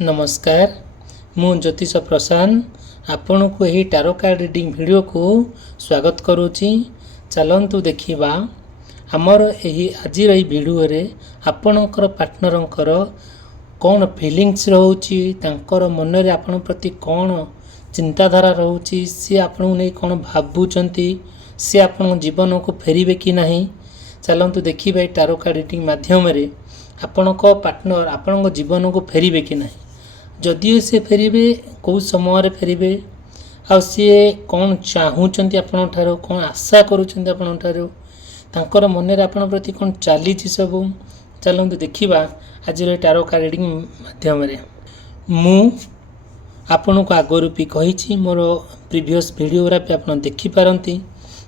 नमस्कार मु ज्योतिष प्रशांत आपण को यही टारो कार्ड रीडिंग वीडियो को स्वागत करुच्ची। चलतु देखा आमर यही आज वीडियो रे आपणकर पार्टनरंकर कौन फीलिंग्स रोची तांकर मन रे आपण प्रति कौन चिंताधारा रोची सी आपण नहीं कौन भावुंट सी आपण जीवन को फेरिबे कि नहीं। चलतु देखा टारो कार्ड रीडिंग माध्यम आपण पार्टनर आपण जीवन को फेरिबे कि नहीं, जदि से फेरिबे कौ समय फेरिबे आ सी कौन चाहूँच आपण ठारो कौन आशा करुँच आपण ठारो तांकर मन रे आपण प्रति कौन चली सब। चलतु देखा आज टारो कार्ड रीडिंग माध्यम मु आपण को आगरू भी कही मोर प्रीवियस वीडियो भी आप देखिपारती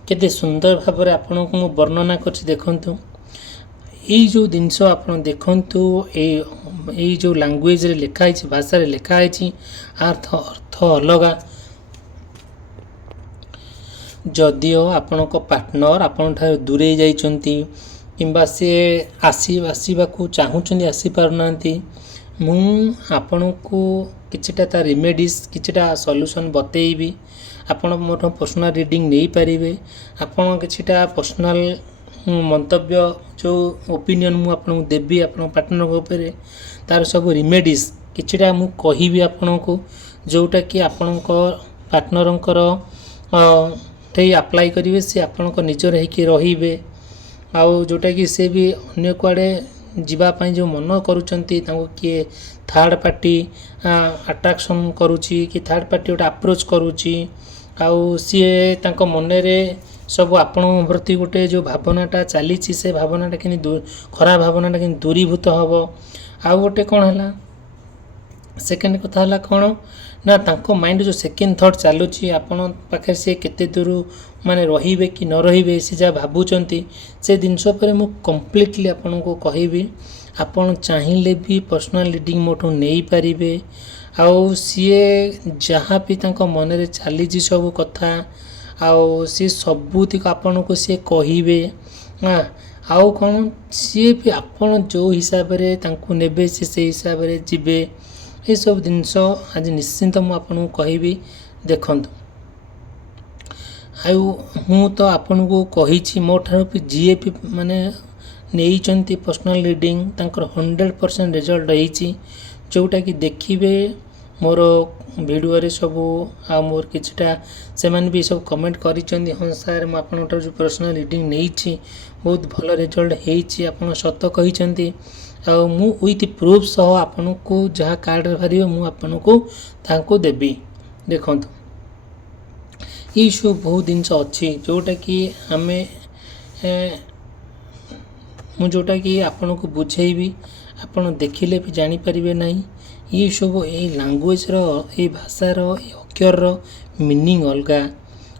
केते सुंदर भाव में आपण को वर्णना कर देखु। यही जो जिनस आप देखु ये जो लैंग्वेज रे लिखाई भाषा रे लिखाई अर्थ अलगा। जदिओ आपण पार्टनर आपण दूरे जाइछंती किंबा से आसवा को चाहूँगी आसी पारना मु आपण को किछटा ता रेमेडीज किछटा सॉल्यूशन बतेइबी। आपण मोर पर्सनल रीडिंग नहीं पारिबे। आपण किछटा पर्सनल मंतव्य जो ओपिनियन मु आपन देबी आपण पार्टनर ऊपर तार सब रेमेडीज किछटा मु कहिबी आपण को जोटा कि आपण पार्टनरंकर ठे अप्लाई करिवे से आपण निजर होकि रहिबे आउ जोटा कि से भी अन्य कुआडे जीवा पाई जो मन करूचंती तांको किए थर्ड पार्टी अट्रैक्शन करूची कि थर्ड पार्टी गोटे अप्रोच करूची आउ सी तांको मन रे सब आपण प्रति गोटे जो भावनाटा चली से भावनाटा कि खराब भावनाटा कि दूरीभूत हम। आउ गोटे कौन है सेकेंड कथा है कौन ना तांको माइंड जो सेकेंड थॉट चलुची आपण पाखे से केते दूर माने रहिबे कि न रहिबे से जहाँ भावुंट से जिनस पर मु कंप्लीटली आपण को कहबी। आपण चाहिए भी पर्सनल रीडिंग मोठू नहीं पारिबे आउ सीए जहाँ भी तांको मन रे चली सब कथा आउ सी सबुतिक आपण को सी कहिबे आउ कौन सी भी आपण जो हिसाब रे तांको नेबे से हिसाब रे जिबे ये सब जिनस आज निश्चिंत मु आपन को कहबी। देखंतु आउ हूँ तो आपन को कही मो ठार भी जी भी माने नहीं पर्सनल रीडिंग तांकर 100% रिजल्ट रही जोटा कि देखिए मोर वीडियो रे सब आ मोर किछटा से माने भी सब कमेंट करिसेंती हाँ सर मु आपन जो पर्सनल रीडिंग नहीं बहुत भल रिजल्ट होती आपन सत कहिसेंती आ मु विथ प्रूफ सह आपन को जहाँ कार्ड बाहर मु आपन को तांको देबी। देखंतु ये सब बहुत जिनस अच्छी जोटा कि आमे मु जोटा कि आपन को बुझेबी आपन देखिले भी जानी परिबे नहीं। ये सब ये लैंग्वेज रो ये भाषा रो ये अक्षर रो मीनिंग अलगा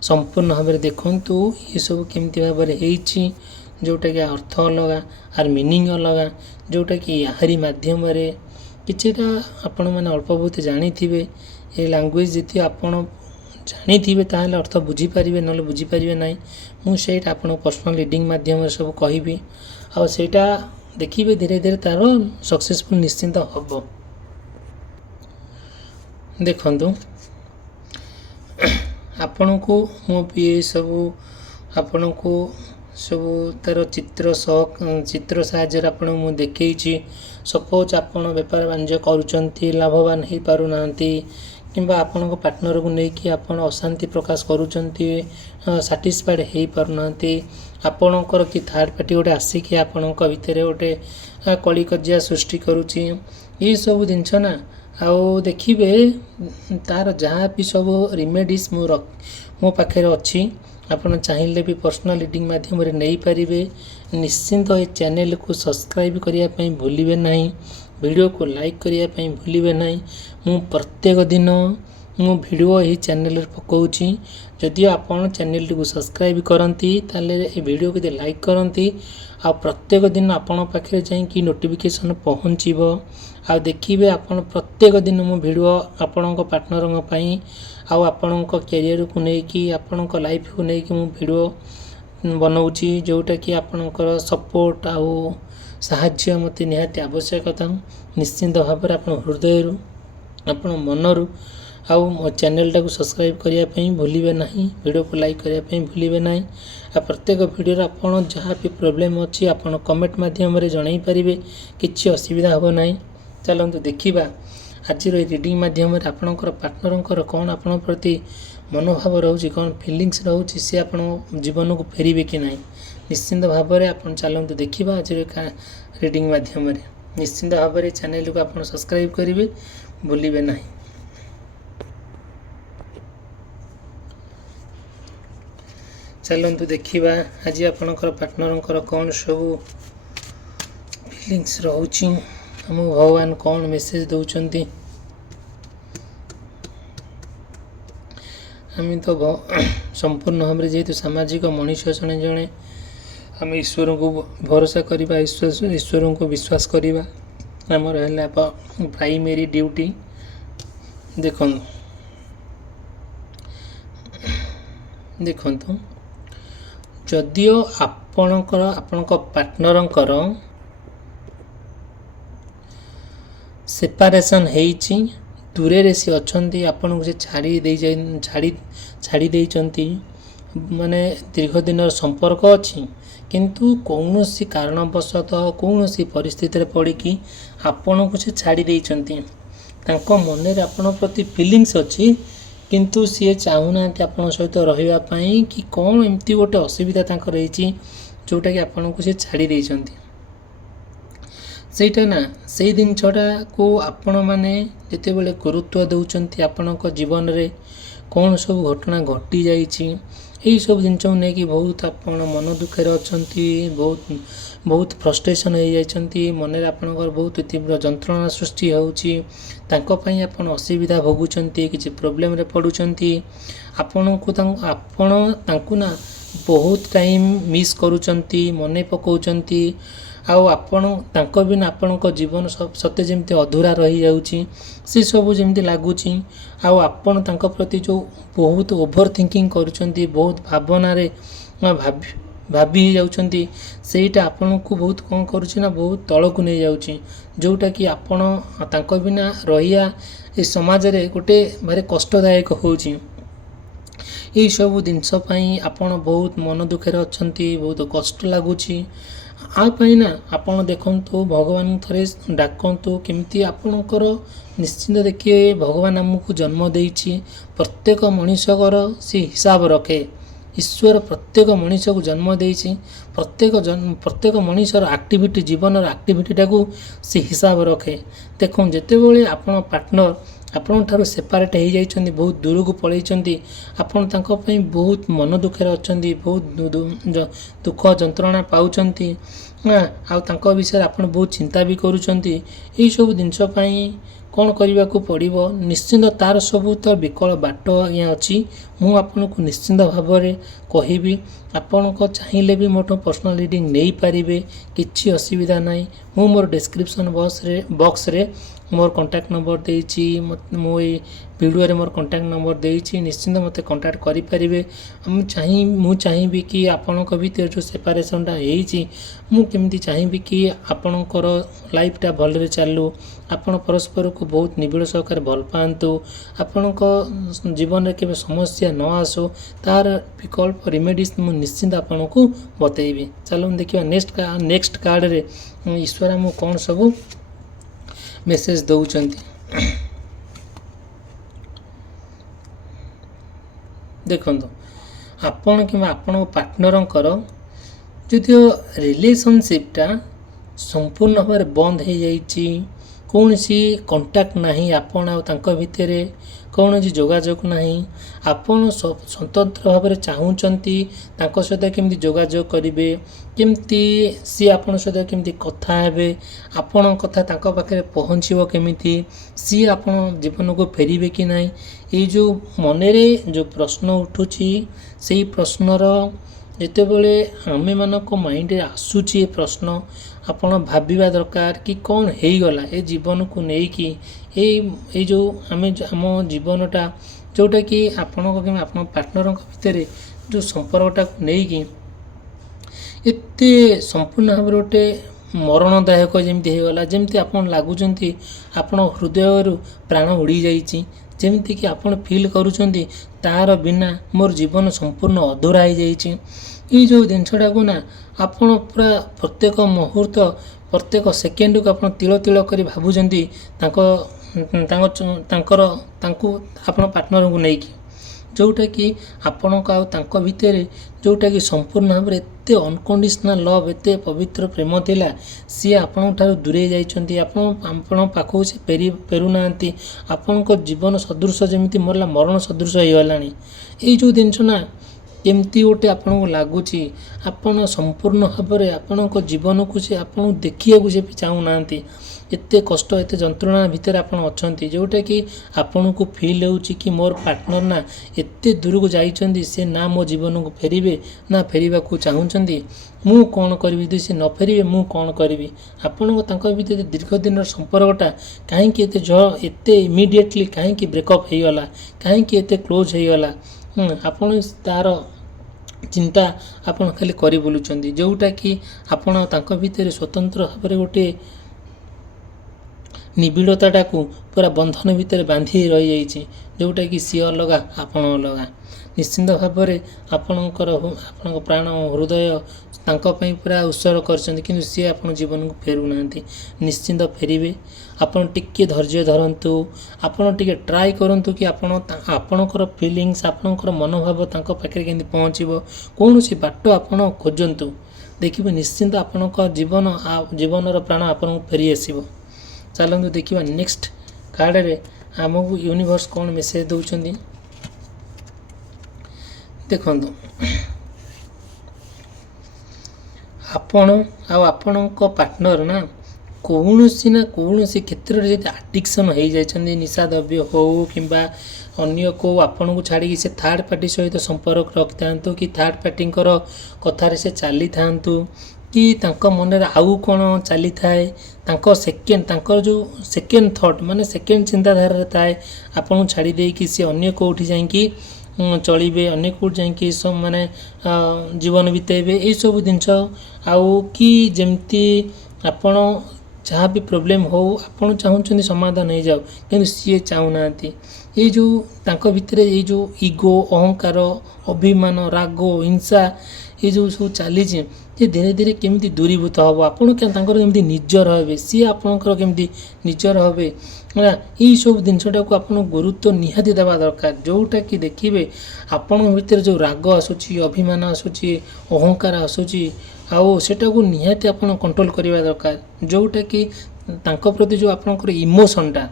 संपूर्ण भाव में देखंतु ये सब केमती भाव में होइछि जोटा कि अर्थ अलगा आर मीनिंग अलगा जोटा कि याहरी माध्यम रे किछटा आपण माने अल्प बहुत जानी थिबे ये लैंग्वेज जति आपण जानी थिबे ताहले अर्थ बुझी पारिबे नले बुझी पारिबे नाही। मु सेटा आपण पर्सनल रीडिंग माध्यम रे सब कहिबी आ सेटा देखिबे धीरे धीरे तार सक्सेसफुल निश्चिंत हबो। देखंतु आपण को मो भी सब आपण को सब तार चित्र साहाय्य आपण मु देखैछि। सपोज आपण व्यापार वाणिज्य करूचंती लाभवान हो पारुनांती किंबा आपण को पार्टनर को लेकिन आपण अशांति प्रकाश करूचंती सैटिस्फाइड हो पारुनांती आपणकर कि थर्ड पार्टी गोटे आसिक आपण भितर गोटे कली कजिया सृष्टि करुच्ची ये सब जिनस ना आउ देखिए तार जहाँ भी सब रेमेडीज मो पाखे अच्छी आपन चाहिए भी पर्सनल रीडिंग माध्यम रे नहीं पारिबे। निश्चिंत ये चैनल को सब्सक्राइब करिया पई भूलिबे नहीं, वीडियो को लाइक करिया पई भूलिबे नहीं। मु प्रत्येक दिन मु वीडियो यही चैनल रे पकाउची जदि आपन चैनल को सब्सक्राइब करंती ताले ए वीडियो को लाइक करंती आ प्रत्येक दिन आपन पाखे जाई कि नोटिफिकेशन पहुँचीबो आ देखिए आपन प्रत्येक दिन मो वीडियो आपण पार्टनर पई आउ आपण कैरियर को लेकिन आपण लाइफ को लेकिन मु वीडियो बनाऊँगी जोटा कि आपणकर सपोर्ट आउ साहाय्य मत निहाती आवश्यकता निश्चिंत भाव में आप हृदय ଆପଣ ମନରୁ ଆଉ ମୋ ଚ୍ୟାନେଲଟାକୁ ସବସ୍କ୍ରାଇବ୍ କରିବା ପାଇଁ ଭୁଲିବେ ନାହିଁ, ଭିଡ଼ିଓକୁ ଲାଇକ୍ କରିବା ପାଇଁ ଭୁଲିବେ ନାହିଁ। ଆଉ ପ୍ରତ୍ୟେକ ଭିଡ଼ିଓରେ ଆପଣ ଯାହା ବି ପ୍ରୋବ୍ଲେମ୍ ଅଛି ଆପଣ କମେଣ୍ଟ ମାଧ୍ୟମରେ ଜଣାଇ ପାରିବେ, କିଛି ଅସୁବିଧା ହେବ ନାହିଁ। ଚାଲନ୍ତୁ ଦେଖିବା ଆଜିର ଏହି ରିଡ଼ିଂ ମାଧ୍ୟମରେ ଆପଣଙ୍କର ପାର୍ଟନରଙ୍କର କ'ଣ ଆପଣଙ୍କ ପ୍ରତି ମନୋଭାବ ରହୁଛି, କ'ଣ ଫିଲିଙ୍ଗସ୍ ରହୁଛି, ସେ ଆପଣଙ୍କ ଜୀବନକୁ ଫେରିବେ କି ନାହିଁ। ନିଶ୍ଚିନ୍ତ ଭାବରେ ଆପଣ ଚାଲନ୍ତୁ ଦେଖିବା ଆଜିର ରିଡ଼ିଂ ମାଧ୍ୟମରେ। ନିଶ୍ଚିନ୍ତ ଭାବରେ ଚ୍ୟାନେଲକୁ ଆପଣ ସବସ୍କ୍ରାଇବ୍ କରିବେ, ଭୁଲିବେ ନାହିଁ। ଚାଲନ୍ତୁ ଦେଖିବା ଆଜି ଆପଣଙ୍କର ପାର୍ଟନରଙ୍କର କ'ଣ ସବୁ ଫିଲିଙ୍ଗସ୍ ରହୁଛି, ଆମକୁ ଭଗବାନ କ'ଣ ମେସେଜ ଦେଉଛନ୍ତି। ଆମେ ତ ସମ୍ପୂର୍ଣ୍ଣ ଭାବରେ ଯେହେତୁ ସାମାଜିକ ମଣିଷ ଜଣେ ଆମେ ଈଶ୍ୱରଙ୍କୁ ଭରସା କରିବା, ଈଶ୍ୱରଙ୍କୁ ବିଶ୍ୱାସ କରିବା ଆମର ହେଲା ପ୍ରାଇମେରୀ ଡ୍ୟୁଟି। ଦେଖନ୍ତୁ ଯଦିଓ ଆପଣଙ୍କ ପାର୍ଟନରଙ୍କର ସେପାରେସନ୍ ହେଇଛି, ଦୂରରେ ସେ ଅଛନ୍ତି, ଆପଣଙ୍କୁ ସେ ଛାଡ଼ି ଦେଇଛନ୍ତି, ମାନେ ଦୀର୍ଘ ଦିନର ସମ୍ପର୍କ ଅଛି, କିନ୍ତୁ କୌଣସି କାରଣବଶତଃ କୌଣସି ପରିସ୍ଥିତିରେ ପଡ଼ିକି ଆପଣଙ୍କୁ ସେ ଛାଡ଼ି ଦେଇଛନ୍ତି। ତାଙ୍କ ମନରେ ଆପଣଙ୍କ ପ୍ରତି ଫିଲିଙ୍ଗସ୍ ଅଛି, କିନ୍ତୁ ସିଏ ଚାହୁଁନାହାନ୍ତି ଆପଣଙ୍କ ସହିତ ରହିବା ପାଇଁ, କି କ'ଣ ଏମିତି ଗୋଟେ ଅସୁବିଧା ତାଙ୍କର ହେଇଛି ଯେଉଁଟାକି ଆପଣଙ୍କୁ ସେ ଛାଡ଼ି ଦେଇଛନ୍ତି। ସେଇଟା ନା, ସେଇ ଜିନିଷଟାକୁ ଆପଣମାନେ ଯେତେବେଳେ ଗୁରୁତ୍ୱ ଦେଉଛନ୍ତି, ଆପଣଙ୍କ ଜୀବନରେ କ'ଣ ସବୁ ଘଟଣା ଘଟିଯାଇଛି, ଏହିସବୁ ଜିନିଷକୁ ନେଇକି ବହୁତ ଆପଣ ମନ ଦୁଃଖରେ ଅଛନ୍ତି, ବହୁତ ଫ୍ରଷ୍ଟ୍ରେସନ୍ ହେଇଯାଇଛନ୍ତି, ମନରେ ଆପଣଙ୍କର ବହୁତ ତୀବ୍ର ଯନ୍ତ୍ରଣା ସୃଷ୍ଟି ହେଉଛି, ତାଙ୍କ ପାଇଁ ଆପଣ ଅସୁବିଧା ଭୋଗୁଛନ୍ତି, କିଛି ପ୍ରୋବ୍ଲେମ୍ରେ ପଡ଼ୁଛନ୍ତି। ଆପଣ ତାଙ୍କୁ ନା ବହୁତ ଟାଇମ୍ ମିସ୍ କରୁଛନ୍ତି, ମନେ ପକାଉଛନ୍ତି, ଆଉ ଆପଣ ତାଙ୍କ ବିନା ଆପଣଙ୍କ ଜୀବନ ସତେ ଯେମିତି ଅଧୁରା ରହିଯାଉଛି, ସେସବୁ ଯେମିତି ଲାଗୁଛି। ଆଉ ଆପଣ ତାଙ୍କ ପ୍ରତି ଯେଉଁ ବହୁତ ଓଭର ଥିଙ୍କିଂ କରୁଛନ୍ତି, ବହୁତ ଭାବନାରେ ଭାବି ହେଇଯାଉଛନ୍ତି, ସେଇଟା ଆପଣଙ୍କୁ ବହୁତ କ'ଣ କରୁଛି ନା ବହୁତ ତଳକୁ ନେଇଯାଉଛି, ଯେଉଁଟାକି ଆପଣ ତାଙ୍କ ବିନା ରହିବା ଏ ସମାଜରେ ଗୋଟେ ଭାରି କଷ୍ଟଦାୟକ ହେଉଛି। ଏହିସବୁ ଜିନିଷ ପାଇଁ ଆପଣ ବହୁତ ମନ ଦୁଃଖରେ ଅଛନ୍ତି, ବହୁତ କଷ୍ଟ ଲାଗୁଛି। ଆ ପାଇଁ ନା ଆପଣ ଦେଖନ୍ତୁ, ଭଗବାନଙ୍କୁ ଥରେ ଡାକନ୍ତୁ, କେମିତି ଆପଣଙ୍କର ନିଶ୍ଚିନ୍ତ ଦେଖିବେ ଭଗବାନ ଆମକୁ ଜନ୍ମ ଦେଇଛି, ପ୍ରତ୍ୟେକ ମଣିଷଙ୍କର ସେ ହିସାବ ରଖେ। ଈଶ୍ୱର ପ୍ରତ୍ୟେକ ମଣିଷକୁ ଜନ୍ମ ଦେଇଛି, ପ୍ରତ୍ୟେକ ମଣିଷର ଆକ୍ଟିଭିଟି, ଜୀବନର ଆକ୍ଟିଭିଟିଟାକୁ ସେ ହିସାବ ରଖେ। ଦେଖନ୍ତୁ ଯେତେବେଳେ ଆପଣ ପାର୍ଟନର ଆପଣଙ୍କ ଠାରୁ ସେପାରେଟ୍ ହେଇଯାଇଛନ୍ତି, ବହୁତ ଦୂରକୁ ପଳାଇଛନ୍ତି, ଆପଣ ତାଙ୍କ ପାଇଁ ବହୁତ ମନ ଦୁଃଖରେ ଅଛନ୍ତି, ବହୁତ ଦୁଃଖ ଯନ୍ତ୍ରଣା ପାଉଛନ୍ତି, ଆଉ ତାଙ୍କ ବିଷୟରେ ଆପଣ ବହୁତ ଚିନ୍ତା ବି କରୁଛନ୍ତି। ଏହିସବୁ ଜିନିଷ ପାଇଁ କ'ଣ କରିବାକୁ ପଡ଼ିବ, ନିଶ୍ଚିନ୍ତ ତା'ର ସବୁ ତ ବିକଳ ବାଟ ଆଜ୍ଞା ଅଛି। ମୁଁ ଆପଣଙ୍କୁ ନିଶ୍ଚିନ୍ତ ଭାବରେ କହିବି, ଆପଣଙ୍କ ଚାହିଁଲେ ବି ମୋଠୁ ପର୍ସନାଲ ରିଡ଼ିଂ ନେଇପାରିବେ, କିଛି ଅସୁବିଧା ନାହିଁ। ମୁଁ ମୋର ଡେସ୍କ୍ରିପସନ୍ ବକ୍ସରେ ମୋର କଣ୍ଟାକ୍ଟ ନମ୍ବର ଦେଇଛି, ମୁଁ ଏଇ ଭିଡ଼ିଓରେ ମୋର କଣ୍ଟାକ୍ଟ ନମ୍ବର ଦେଇଛି, ନିଶ୍ଚିନ୍ତ ମୋତେ କଣ୍ଟାକ୍ଟ କରିପାରିବେ। ମୁଁ ଚାହିଁବି କି ଆପଣଙ୍କ ଭିତରେ ଯେଉଁ ସେପାରେସନ୍ଟା ହେଇଛି, ମୁଁ କେମିତି ଚାହିଁବି କି ଆପଣଙ୍କର ଲାଇଫ୍ଟା ଭଲରେ ଚାଲୁ, ଆପଣ ପରସ୍ପରକୁ ବହୁତ ନିବିଡ଼ ସହକାରେ ଭଲ ପାଆନ୍ତୁ, ଆପଣଙ୍କ ଜୀବନରେ କେବେ ସମସ୍ୟା ନ ଆସୁ, ତା'ର ବିକଳ୍ପ ରେମେଡ଼ିଜ୍ ମୁଁ ନିଶ୍ଚିନ୍ତ ଆପଣଙ୍କୁ ବତେଇବି। ଚାଲନ୍ତୁ ଦେଖିବା ନେକ୍ସଟ କାର୍ଡ଼ରେ ଈଶ୍ୱର ଆମକୁ କ'ଣ ସବୁ ମେସେଜ ଦେଉଛନ୍ତି। ଦେଖନ୍ତୁ, ଆପଣ କିମ୍ବା ଆପଣଙ୍କ ପାର୍ଟନରଙ୍କର ଯଦିଓ ରିଲେସନସିପ୍ଟା ସମ୍ପୂର୍ଣ୍ଣ ଭାବରେ ବନ୍ଦ ହେଇଯାଇଛି, କୌଣସି କଣ୍ଟାକ୍ଟ ନାହିଁ, ଆପଣ ଆଉ ତାଙ୍କ ଭିତରେ କୌଣସି ଯୋଗାଯୋଗ ନାହିଁ, ଆପଣ ସ୍ୱତନ୍ତ୍ର ଭାବରେ ଚାହୁଁଛନ୍ତି ତାଙ୍କ ସହିତ କେମିତି ଯୋଗାଯୋଗ କରିବେ, କେମିତି ସିଏ ଆପଣଙ୍କ ସହିତ କେମିତି କଥା ହେବେ, ଆପଣଙ୍କ କଥା ତାଙ୍କ ପାଖରେ ପହଞ୍ଚିବ କେମିତି, ସିଏ ଆପଣ ଜୀବନକୁ ଫେରିବେ କି ନାହିଁ, ଏଇ ଯେଉଁ ମନରେ ଯେଉଁ ପ୍ରଶ୍ନ ଉଠୁଛି, ସେଇ ପ୍ରଶ୍ନର ଯେତେବେଳେ ଆମେମାନଙ୍କ ମାଇଣ୍ଡରେ ଆସୁଛି ଏ ପ୍ରଶ୍ନ, ଆପଣ ଭାବିବା ଦରକାର କି କ'ଣ ହେଇଗଲା ଏ ଜୀବନକୁ ନେଇକି, ଏଇ ଯେଉଁ ଆମ ଜୀବନଟା ଯେଉଁଟାକି ଆପଣଙ୍କ କିମ୍ବା ଆପଣଙ୍କ ପାର୍ଟନରଙ୍କ ଭିତରେ ଯେଉଁ ସମ୍ପର୍କଟାକୁ ନେଇକି ଏତେ ସମ୍ପୂର୍ଣ୍ଣ ଭାବରେ ଗୋଟେ ମରଣଦାୟକ ଯେମିତି ହେଇଗଲା, ଯେମିତି ଆପଣ ଲାଗୁଛନ୍ତି ଆପଣ ହୃଦୟରୁ ପ୍ରାଣ ଉଡ଼ିଯାଇଛି, ଯେମିତିକି ଆପଣ ଫିଲ୍ କରୁଛନ୍ତି ତାର ବିନା ମୋର ଜୀବନ ସମ୍ପୂର୍ଣ୍ଣ ଅଧୁରା ହେଇଯାଇଛି। ଏଇ ଯେଉଁ ଜିନିଷଟାକୁ ନା ଆପଣ ପୁରା ପ୍ରତ୍ୟେକ ମୁହୂର୍ତ୍ତ ପ୍ରତ୍ୟେକ ସେକେଣ୍ଡକୁ ଆପଣ ତିଳ ତିଳ କରି ଭାବୁଛନ୍ତି ତାଙ୍କୁ ଆପଣ ପାର୍ଟନରଙ୍କୁ ନେଇକି, ଯେଉଁଟାକି ଆପଣଙ୍କ ଆଉ ତାଙ୍କ ଭିତରେ ଯେଉଁଟାକି ସମ୍ପୂର୍ଣ୍ଣ ଭାବରେ ଏତେ ଅନକଣ୍ଡିସନାଲ୍ ଲଭ୍, ଏତେ ପବିତ୍ର ପ୍ରେମ ଥିଲା, ସିଏ ଆପଣଙ୍କ ଠାରୁ ଦୂରେଇ ଯାଇଛନ୍ତି। ଆପଣଙ୍କ ପାଖକୁ ସେ ଫେରୁନାହାନ୍ତି। ଆପଣଙ୍କ ଜୀବନ ସଦୃଶ ଯେମିତି ମରିଲା ମରଣ ସଦୃଶ ହେଇଗଲାଣି। ଏଇ ଯେଉଁ ଜିନିଷ ନା କେମିତି ଗୋଟେ ଆପଣଙ୍କୁ ଲାଗୁଛି, ଆପଣ ସମ୍ପୂର୍ଣ୍ଣ ଭାବରେ ଆପଣଙ୍କ ଜୀବନକୁ ସେ ଆପଣଙ୍କୁ ଦେଖିବାକୁ ସେ ଚାହୁଁନାହାନ୍ତି। ଏତେ କଷ୍ଟ ଏତେ ଯନ୍ତ୍ରଣା ଭିତରେ ଆପଣ ଅଛନ୍ତି, ଯେଉଁଟାକି ଆପଣଙ୍କୁ ଫିଲ୍ ହେଉଛି କି ମୋର ପାର୍ଟନର ନା ଏତେ ଦୂରକୁ ଯାଇଛନ୍ତି, ସେ ନା ମୋ ଜୀବନକୁ ଫେରିବେ ନା ଫେରିବାକୁ ଚାହୁଁଛନ୍ତି। ମୁଁ କ'ଣ କରିବି ଯଦି ସେ ନ ଫେରିବେ, ମୁଁ କ'ଣ କରିବି? ଆପଣଙ୍କ ତାଙ୍କ ଭିତରେ ଦୀର୍ଘ ଦିନର ସମ୍ପର୍କଟା କାହିଁକି ଏତେ ଇମିଡ଼ିଏଟଲି କାହିଁକି ବ୍ରେକଅପ୍ ହେଇଗଲା, କାହିଁକି ଏତେ କ୍ଲୋଜ୍ ହେଇଗଲା? ଆପଣ ତାର ଚିନ୍ତା ଆପଣ ଖାଲି କରି ବୁଲୁଛନ୍ତି, ଯେଉଁଟାକି ଆପଣ ତାଙ୍କ ଭିତରେ ସ୍ୱତନ୍ତ୍ର ଭାବରେ ଗୋଟିଏ ନିବିଡ଼ତାଟାକୁ ପୁରା ବନ୍ଧନ ଭିତରେ ବାନ୍ଧି ରହିଯାଇଛି, ଯେଉଁଟାକି ସିଏ ଅଲଗା ଆପଣ ଅଲଗା। ନିଶ୍ଚିନ୍ତ ଭାବରେ ଆପଣଙ୍କ ପ୍ରାଣ ହୃଦୟ ତାଙ୍କ ପାଇଁ ପୁରା ଉତ୍ସର୍ଗ କରିଛନ୍ତି, କିନ୍ତୁ ସିଏ ଆପଣଙ୍କ ଜୀବନକୁ ଫେରୁନାହାନ୍ତି। ନିଶ୍ଚିନ୍ତ ଫେରିବେ। ଆପଣ ଟିକିଏ ଧୈର୍ଯ୍ୟ ଧରନ୍ତୁ। ଆପଣ ଟିକିଏ ଟ୍ରାଏ କରନ୍ତୁ କି ଆପଣଙ୍କର ଫିଲିଙ୍ଗସ୍, ଆପଣଙ୍କର ମନୋଭାବ ତାଙ୍କ ପାଖରେ କେମିତି ପହଞ୍ଚିବ। କୌଣସି ବାଟ ଆପଣ ଖୋଜନ୍ତୁ, ଦେଖିବେ ନିଶ୍ଚିନ୍ତ ଆପଣଙ୍କ ଜୀବନର ପ୍ରାଣ ଆପଣଙ୍କୁ ଫେରିଆସିବ। ଚାଲନ୍ତୁ ଦେଖିବା ନେକ୍ସଟ କାର୍ଡ଼ରେ ଆମକୁ ୟୁନିଭର୍ସ କ'ଣ ମେସେଜ ଦେଉଛନ୍ତି। ଦେଖନ୍ତୁ, ଆପଣ ଆଉ ଆପଣଙ୍କ ପାର୍ଟନର ନା କୌଣସି କ୍ଷେତ୍ରରେ ଯଦି ଆଡିକ୍ସନ୍ ହେଇଯାଇଛନ୍ତି, ନିଶା ଦ୍ରବ୍ୟ ହେଉ କିମ୍ବା ଅନ୍ୟ କେଉଁ ଆପଣଙ୍କୁ ଛାଡ଼ିକି ସେ ଥାର୍ଡ଼ ପାର୍ଟି ସହିତ ସମ୍ପର୍କ ରଖିଥାନ୍ତୁ କି ଥାର୍ଡ଼ ପାର୍ଟିଙ୍କର କଥାରେ ସେ ଚାଲିଥାନ୍ତୁ, କି ତାଙ୍କ ମନରେ ଆଉ କ'ଣ ଚାଲିଥାଏ, ତାଙ୍କର ଯେଉଁ ସେକେଣ୍ଡ ଥଟ୍ ମାନେ ସେକେଣ୍ଡ ଚିନ୍ତାଧାରାରେ ଥାଏ, ଆପଣଙ୍କୁ ଛାଡ଼ି ଦେଇକି ସେ ଅନ୍ୟ କେଉଁଠି ଯାଇକି ଚଳିବେ, ଅନ୍ୟ କେଉଁଠି ଯାଇକି ମାନେ ଜୀବନ ବିତେଇବେ, ଏଇସବୁ ଜିନିଷ। ଆଉ କି ଯେମିତି ଆପଣ ଯାହା ବି ପ୍ରୋବ୍ଲେମ୍ ହେଉ ଆପଣ ଚାହୁଁଛନ୍ତି ସମାଧାନ ହେଇଯାଉ, କିନ୍ତୁ ସିଏ ଚାହୁଁନାହାନ୍ତି। ଏଇ ଯେଉଁ ତାଙ୍କ ଭିତରେ ଏଇ ଯେଉଁ ଇଗୋ, ଅହଙ୍କାର, ଅଭିମାନ, ରାଗ, ହିଂସା ଏ ଯେଉଁ ସବୁ ଚାଲିଛି, ଯେ ଧୀରେ ଧୀରେ କେମିତି ଦୂରୀଭୂତ ହେବ, ଆପଣ ତାଙ୍କର କେମିତି ନିଜର ହେବେ, ସିଏ ଆପଣଙ୍କର କେମିତି ନିଜର ହେବେ ହେଲା। ଏଇସବୁ ଜିନିଷଟାକୁ ଆପଣ ଗୁରୁତ୍ୱ ନିହାତି ଦେବା ଦରକାର, ଯେଉଁଟାକି ଦେଖିବେ ଆପଣଙ୍କ ଭିତରେ ଯେଉଁ ରାଗ ଆସୁଛି, ଅଭିମାନ ଆସୁଛି, ଅହଙ୍କାର ଆସୁଛି, ଆଉ ସେଟାକୁ ନିହାତି ଆପଣ କଣ୍ଟ୍ରୋଲ୍ କରିବା ଦରକାର। ଯେଉଁଟାକି ତାଙ୍କ ପ୍ରତି ଯେଉଁ ଆପଣଙ୍କର ଇମୋସନ୍ଟା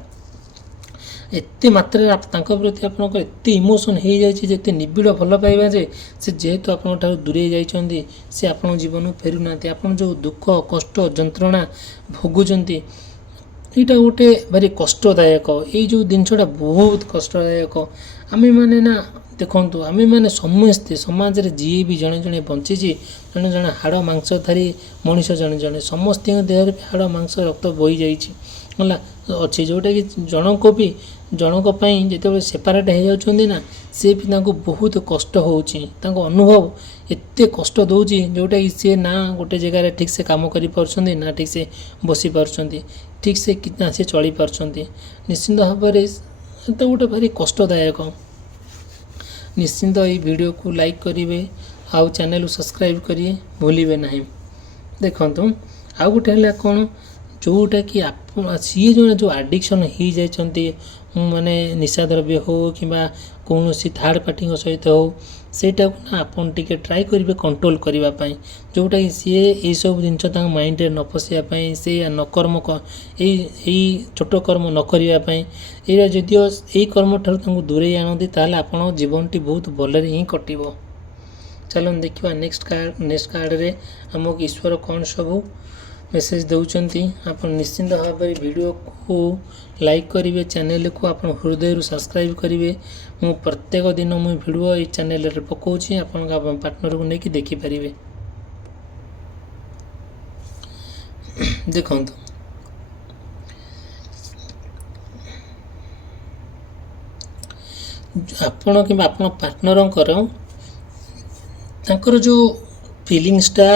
ଏତେ ମାତ୍ରାରେ ତାଙ୍କ ପ୍ରତି ଆପଣଙ୍କର ଏତେ ଇମୋସନ୍ ହେଇଯାଇଛି, ଯେତେ ନିବିଡ଼ ଭଲ ପାଇବା ଯେ ସେ ଯେହେତୁ ଆପଣଙ୍କ ଠାରୁ ଦୂରେଇ ଯାଇଛନ୍ତି, ସେ ଆପଣଙ୍କ ଜୀବନକୁ ଫେରୁନାହାନ୍ତି। ଆପଣ ଯେଉଁ ଦୁଃଖ କଷ୍ଟ ଯନ୍ତ୍ରଣା ଭୋଗୁଛନ୍ତି, ଏଇଟା ଗୋଟେ ଭାରି କଷ୍ଟଦାୟକ। ଏଇ ଯେଉଁ ଜିନିଷଟା ବହୁତ କଷ୍ଟଦାୟକ। ଆମେମାନେ ନା ଦେଖନ୍ତୁ, ଆମେମାନେ ସମସ୍ତେ ସମାଜରେ ଯିଏ ବି ଜଣେ ଜଣେ ବଞ୍ଚିଛି, ଜଣେ ଜଣେ ହାଡ଼ ମାଂସଧାରୀ ମଣିଷ, ଜଣେ ଜଣେ ସମସ୍ତଙ୍କ ଦେହରେ ହାଡ଼ ମାଂସ ରକ୍ତ ବୋହିଯାଇଛି ହେଲା ଅଛି, ଯେଉଁଟାକି ଜଣଙ୍କ ପାଇଁ ଯେତେବେଳେ ସେପାରେଟ୍ ହେଇଯାଉଛନ୍ତି ନା, ସେ ବି ତାଙ୍କୁ ବହୁତ କଷ୍ଟ ହେଉଛି, ତାଙ୍କ ଅନୁଭବ ଏତେ କଷ୍ଟ ଦେଉଛି, ଯେଉଁଟାକି ସିଏ ନା ଗୋଟେ ଜାଗାରେ ଠିକ୍ସେ କାମ କରିପାରୁଛନ୍ତି, ନା ଠିକ୍ସେ ବସିପାରୁଛନ୍ତି, ଠିକ୍ସେ ନା ସେ ଚଳିପାରୁଛନ୍ତି। ନିଶ୍ଚିନ୍ତ ଭାବରେ ତ ଗୋଟେ ଭାରି କଷ୍ଟଦାୟକ। ନିଶ୍ଚିନ୍ତ ଏଇ ଭିଡ଼ିଓକୁ ଲାଇକ୍ କରିବେ, ଆଉ ଚ୍ୟାନେଲକୁ ସବସ୍କ୍ରାଇବ୍ କରିବେ ଭୁଲିବେ ନାହିଁ। ଦେଖନ୍ତୁ, ଆଉ ଗୋଟେ ହେଲା କ'ଣ, ଯେଉଁଟାକି ସିଏ ଯେଉଁ ଆଡ଼ିକ୍ସନ୍ ହେଇଯାଇଛନ୍ତି, ମାନେ ନିଶା ଦ୍ରବ୍ୟ ହେଉ କିମ୍ବା କୌଣସି ଥାର୍ଡ଼ ପାର୍ଟିଙ୍କ ସହିତ ହେଉ, ସେଇଟାକୁ ନା ଆପଣ ଟିକେ ଟ୍ରାଏ କରିବେ କଣ୍ଟ୍ରୋଲ୍ କରିବା ପାଇଁ, ଯେଉଁଟାକି ସିଏ ଏଇସବୁ ଜିନିଷ ତାଙ୍କ ମାଇଣ୍ଡରେ ନ ପଶିବା ପାଇଁ, ସେ ଏଇ ଛୋଟ କର୍ମ ନ କରିବା ପାଇଁ। ଏଇଟା ଯଦିଓ ଏଇ କର୍ମଠାରୁ ତାଙ୍କୁ ଦୂରେଇ ଆଣନ୍ତି, ତାହେଲେ ଆପଣଙ୍କ ଜୀବନଟି ବହୁତ ଭଲରେ ହିଁ କଟିବ। ଚାଲନ୍ତୁ ଦେଖିବା ନେକ୍ସଟ କାର୍ଡ଼ରେ ଆମକୁ ଈଶ୍ୱର କ'ଣ ସବୁ ମେସେଜ ଦେଉଛନ୍ତି। ଆପଣ ନିଶ୍ଚିନ୍ତ ଭାବରେ ଭିଡ଼ିଓକୁ ଲାଇକ୍ କରିବେ, ଚ୍ୟାନେଲକୁ ଆପଣ ହୃଦୟରୁ ସବସ୍କ୍ରାଇବ୍ କରିବେ। ମୁଁ ପ୍ରତ୍ୟେକ ଦିନ ଭିଡ଼ିଓ ଏଇ ଚ୍ୟାନେଲରେ ପକାଉଛି, ଆପଣଙ୍କ ପାର୍ଟନରକୁ ନେଇକି ଦେଖିପାରିବେ। ଦେଖନ୍ତୁ, ଆପଣ କିମ୍ବା ଆପଣ ପାର୍ଟନରଙ୍କର ତାଙ୍କର ଯେଉଁ ଫିଲିଙ୍ଗସଟା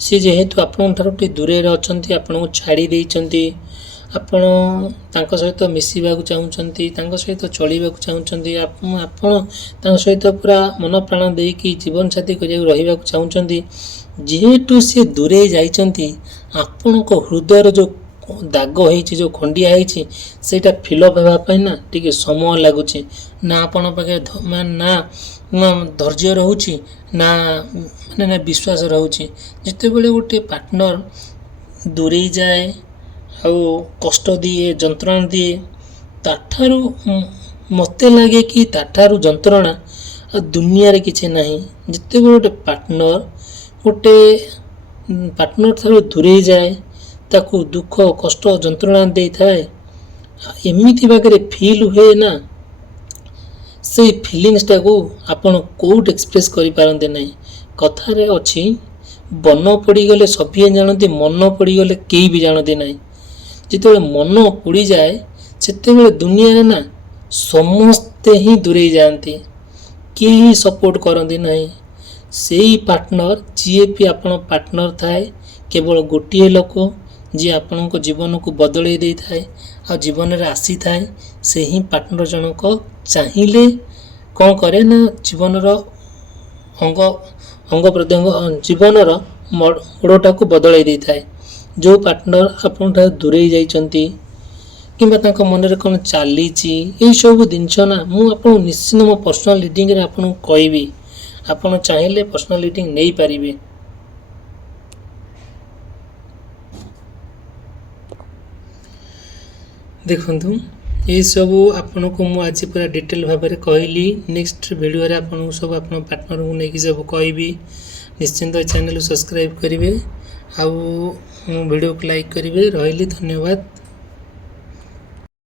सी जेहेतु आपंठार दूरे अच्छा आपन को छाड़ी देइचंती आपण तांको सहित मिसिबा चाहूँगी सहित चलवा चाहूँगी आपन सहित पूरा मन प्राण देकी जीवन साथी करिया रहिबा चाहूँगी जेहेतु सी दूरे जाइचंती आपण को हृदय जो दाग होइछि जो खंडिया होइछि सेटा फिलअप हेबापी ना टिके समय लगुच ना आपण पाखे ना धैर्य रोचे ना माने ना विश्वास रोचे जिते बड़े गोटे पार्टनर दूरे जाए आ कष्ट दिए जंत्रणा दिए ताठारू मते लगे कि ताठारू जंत्रणा दुनिया रे किछि नहीं जिते गोटे पार्टनर थारू दूरे जाए ताकू दुख कष्ट जंत्रणा दे थाए एमिति बागरे फील हुए ना से फीलिंग्स टाकू आपण कोट एक्सप्रेस करि पारंते नहीं कथारे अछि बन पड़ी गले सभी जानते मन पड़ी गले केही भी जानते नहीं जिते मन पड़ी जाए सेते दुनिया रे ना समस्ते ही दूरे जाती केही सपोर्ट करती नहीं से पार्टनर जी भी आपण पार्टनर थाए केवल गोटे लोक जी आपण को जीवन को बदल दे थाए आ जीवन रे आसी थाए से ही पार्टनर जनक चाहिए कौन करे ना जीवन अंग अंग प्रत्यंग जीवन मोड़टा को बदल दे थाए जो पार्टनर आपण दूरे जाइचंती किंबा तांको मन रे कोन चली ये सब जिनस ना मुझे निश्चित मो पर्सनल रीडिंग रे आपन कहबी आपण चाहिए पर्सनल रीडिंग नहीं पारिबे। देखंतु ये सब आपन को मु आज पूरा डिटेल भाव में कहली नेक्स्ट वीडियो रे आपन सब आपन पार्टनर को लेके सब कहबी निश्चिंत चैनल सब्सक्राइब करेंगे आउ वीडियो को लाइक करेंगे रही धन्यवाद।